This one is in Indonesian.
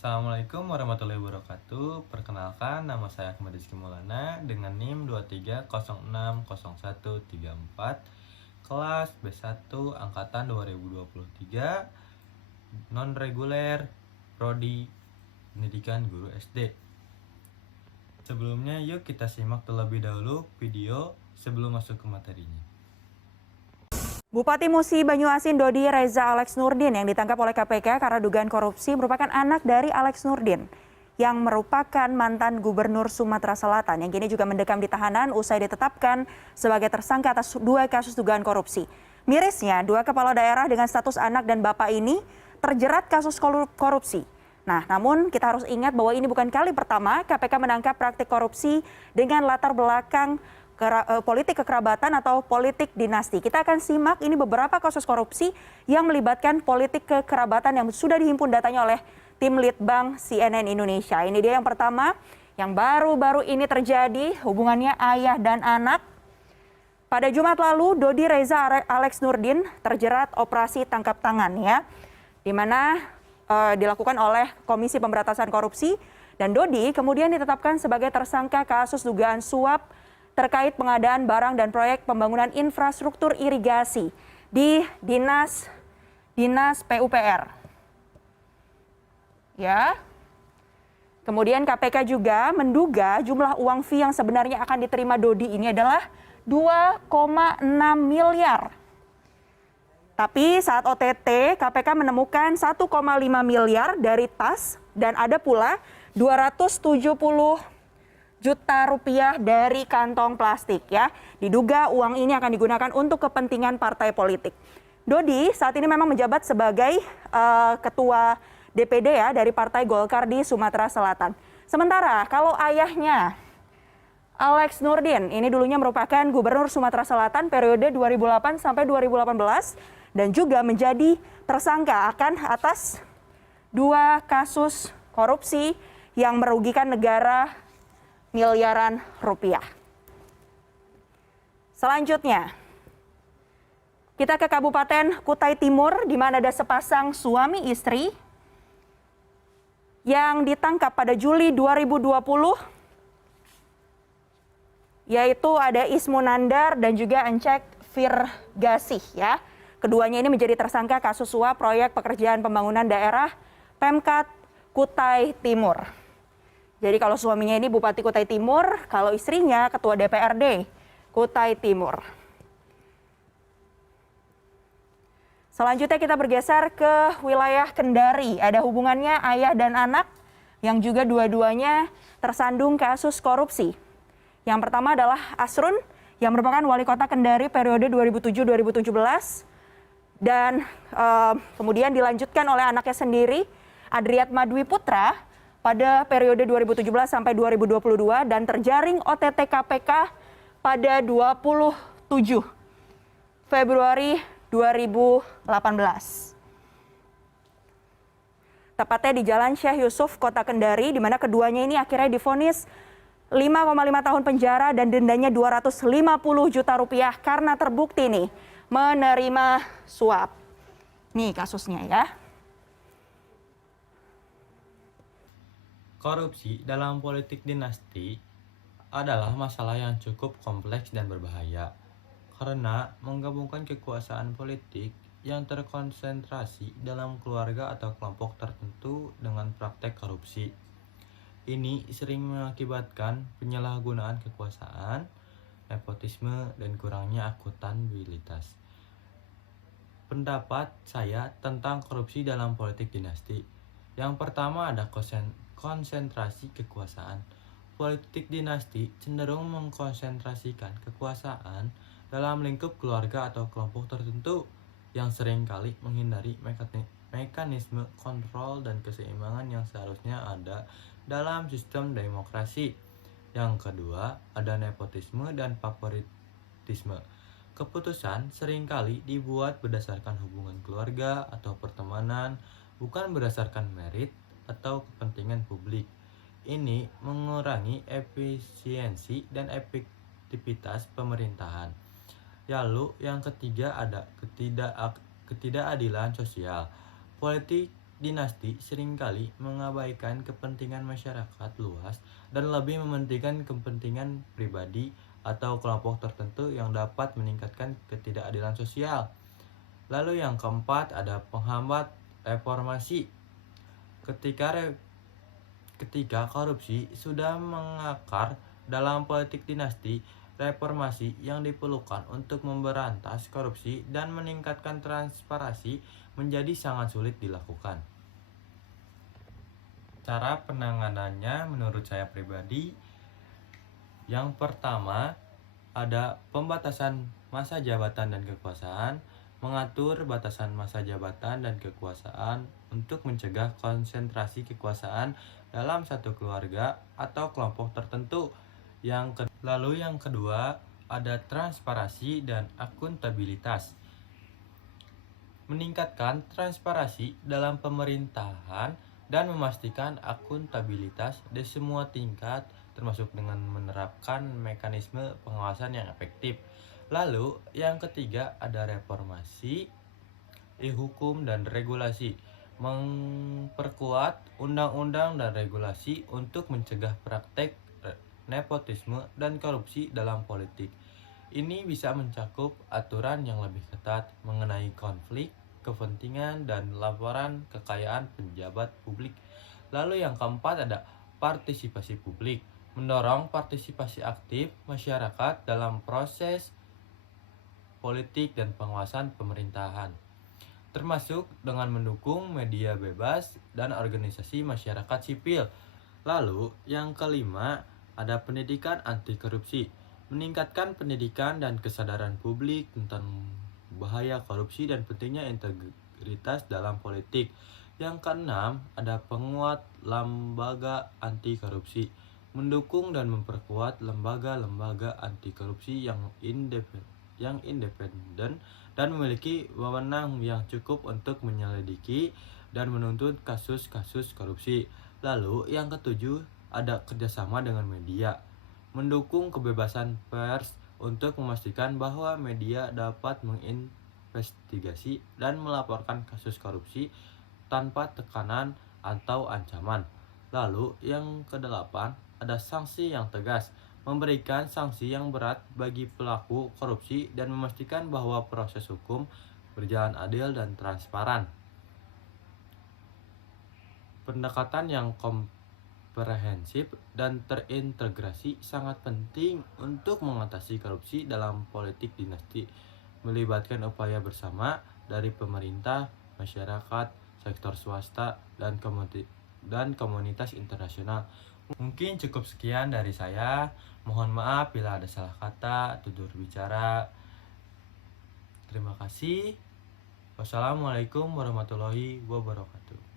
Assalamualaikum warahmatullahi wabarakatuh. Perkenalkan, nama saya Ahmad Rizky Maulana dengan NIM 23060134, kelas B1 angkatan 2023, non reguler, prodi pendidikan guru SD. Sebelumnya yuk kita simak terlebih dahulu video sebelum masuk ke materinya. Bupati Musi Banyuasin Dodi Reza Alex Nurdin yang ditangkap oleh KPK karena dugaan korupsi merupakan anak dari Alex Nurdin yang merupakan mantan gubernur Sumatera Selatan yang kini juga mendekam di tahanan usai ditetapkan sebagai tersangka atas 2 kasus dugaan korupsi. Mirisnya, 2 kepala daerah dengan status anak dan bapak ini terjerat kasus korupsi. Nah, namun kita harus ingat bahwa ini bukan kali pertama KPK menangkap praktik korupsi dengan latar belakang politik kekerabatan atau politik dinasti. Kita akan simak ini beberapa kasus korupsi yang melibatkan politik kekerabatan yang sudah dihimpun datanya oleh tim Litbang CNN Indonesia. Ini dia yang pertama, yang baru-baru ini terjadi hubungannya ayah dan anak. Pada Jumat lalu, Dodi Reza Alex Nurdin terjerat operasi tangkap tangan ya, di mana dilakukan oleh Komisi Pemberantasan Korupsi, dan Dodi kemudian ditetapkan sebagai tersangka kasus dugaan suap terkait pengadaan barang dan proyek pembangunan infrastruktur irigasi di Dinas PUPR. Ya. Kemudian KPK juga menduga jumlah uang fee yang sebenarnya akan diterima Dodi ini adalah 2,6 miliar. Tapi saat OTT, KPK menemukan 1,5 miliar dari tas dan ada pula 270 juta rupiah dari kantong plastik ya. Diduga uang ini akan digunakan untuk kepentingan partai politik. Dodi saat ini memang menjabat sebagai ketua DPD ya dari Partai Golkar di Sumatera Selatan. Sementara kalau ayahnya Alex Nurdin ini dulunya merupakan gubernur Sumatera Selatan periode 2008 sampai 2018 dan juga menjadi tersangka akan atas 2 kasus korupsi yang merugikan negara miliaran rupiah. Selanjutnya, kita ke Kabupaten Kutai Timur di mana ada sepasang suami istri yang ditangkap pada Juli 2020, yaitu ada Ismunandar dan juga Encek Firgasih ya. Keduanya ini menjadi tersangka kasus suap proyek pekerjaan pembangunan daerah Pemkat Kutai Timur. Jadi kalau suaminya ini Bupati Kutai Timur, kalau istrinya Ketua DPRD Kutai Timur. Selanjutnya kita bergeser ke wilayah Kendari. Ada hubungannya ayah dan anak yang juga dua-duanya tersandung kasus korupsi. Yang pertama adalah Asrun yang merupakan wali kota Kendari periode 2007-2017. Dan kemudian dilanjutkan oleh anaknya sendiri, Adriat Madwi Putra, pada periode 2017 sampai 2022 dan terjaring OTT KPK pada 27 Februari 2018. Tepatnya di Jalan Syekh Yusuf, Kota Kendari, di mana keduanya ini akhirnya divonis 5,5 tahun penjara dan dendanya 250 juta rupiah karena terbukti nih menerima suap. Nih kasusnya ya. Korupsi dalam politik dinasti adalah masalah yang cukup kompleks dan berbahaya karena menggabungkan kekuasaan politik yang terkonsentrasi dalam keluarga atau kelompok tertentu dengan praktek korupsi. Ini sering mengakibatkan penyalahgunaan kekuasaan, nepotisme, dan kurangnya akuntabilitas. Pendapat saya tentang korupsi dalam politik dinasti. Yang pertama ada konsentrasi kekuasaan. Politik dinasti cenderung mengkonsentrasikan kekuasaan dalam lingkup keluarga atau kelompok tertentu yang seringkali menghindari mekanisme kontrol dan keseimbangan yang seharusnya ada dalam sistem demokrasi. Yang kedua, ada nepotisme dan favoritisme. Keputusan seringkali dibuat berdasarkan hubungan keluarga atau pertemanan, bukan berdasarkan merit atau kepentingan publik. Ini mengurangi efisiensi dan efektivitas pemerintahan. Lalu yang ketiga ada ketidakadilan sosial. Politik dinasti seringkali mengabaikan kepentingan masyarakat luas dan lebih mementingkan kepentingan pribadi atau kelompok tertentu yang dapat meningkatkan ketidakadilan sosial. Lalu yang keempat ada penghambat reformasi. Ketika Ketika korupsi sudah mengakar dalam politik dinasti, reformasi yang diperlukan untuk memberantas korupsi dan meningkatkan transparansi menjadi sangat sulit dilakukan. Cara penanganannya menurut saya pribadi, yang pertama ada pembatasan masa jabatan dan kekuasaan, mengatur batasan masa jabatan dan kekuasaan untuk mencegah konsentrasi kekuasaan dalam satu keluarga atau kelompok tertentu. Lalu yang kedua ada transparansi dan akuntabilitas. Meningkatkan transparansi dalam pemerintahan dan memastikan akuntabilitas di semua tingkat, termasuk dengan menerapkan mekanisme pengawasan yang efektif. Lalu yang ketiga ada reformasi hukum dan regulasi, memperkuat undang-undang dan regulasi untuk mencegah praktek nepotisme dan korupsi dalam politik. Ini bisa mencakup aturan yang lebih ketat mengenai konflik kepentingan dan laporan kekayaan pejabat publik. Lalu yang keempat ada partisipasi publik, mendorong partisipasi aktif masyarakat dalam proses politik dan pengawasan pemerintahan, termasuk dengan mendukung media bebas dan organisasi masyarakat sipil. Lalu yang kelima ada pendidikan anti korupsi, meningkatkan pendidikan dan kesadaran publik tentang bahaya korupsi dan pentingnya integritas dalam politik. Yang keenam ada penguat lembaga anti korupsi, mendukung dan memperkuat lembaga-lembaga anti korupsi yang independen dan memiliki wewenang yang cukup untuk menyelidiki dan menuntut kasus-kasus korupsi. Lalu yang ketujuh ada kerjasama dengan media, mendukung kebebasan pers untuk memastikan bahwa media dapat menginvestigasi dan melaporkan kasus korupsi tanpa tekanan atau ancaman. Lalu yang kedelapan ada sanksi yang tegas, memberikan sanksi yang berat bagi pelaku korupsi dan memastikan bahwa proses hukum berjalan adil dan transparan. Pendekatan yang komprehensif dan terintegrasi sangat penting untuk mengatasi korupsi dalam politik dinasti, melibatkan upaya bersama dari pemerintah, masyarakat, sektor swasta, dan komunitas internasional. Mungkin cukup sekian dari saya. Mohon maaf bila ada salah kata, tutur bicara. Terima kasih. Wassalamualaikum warahmatullahi wabarakatuh.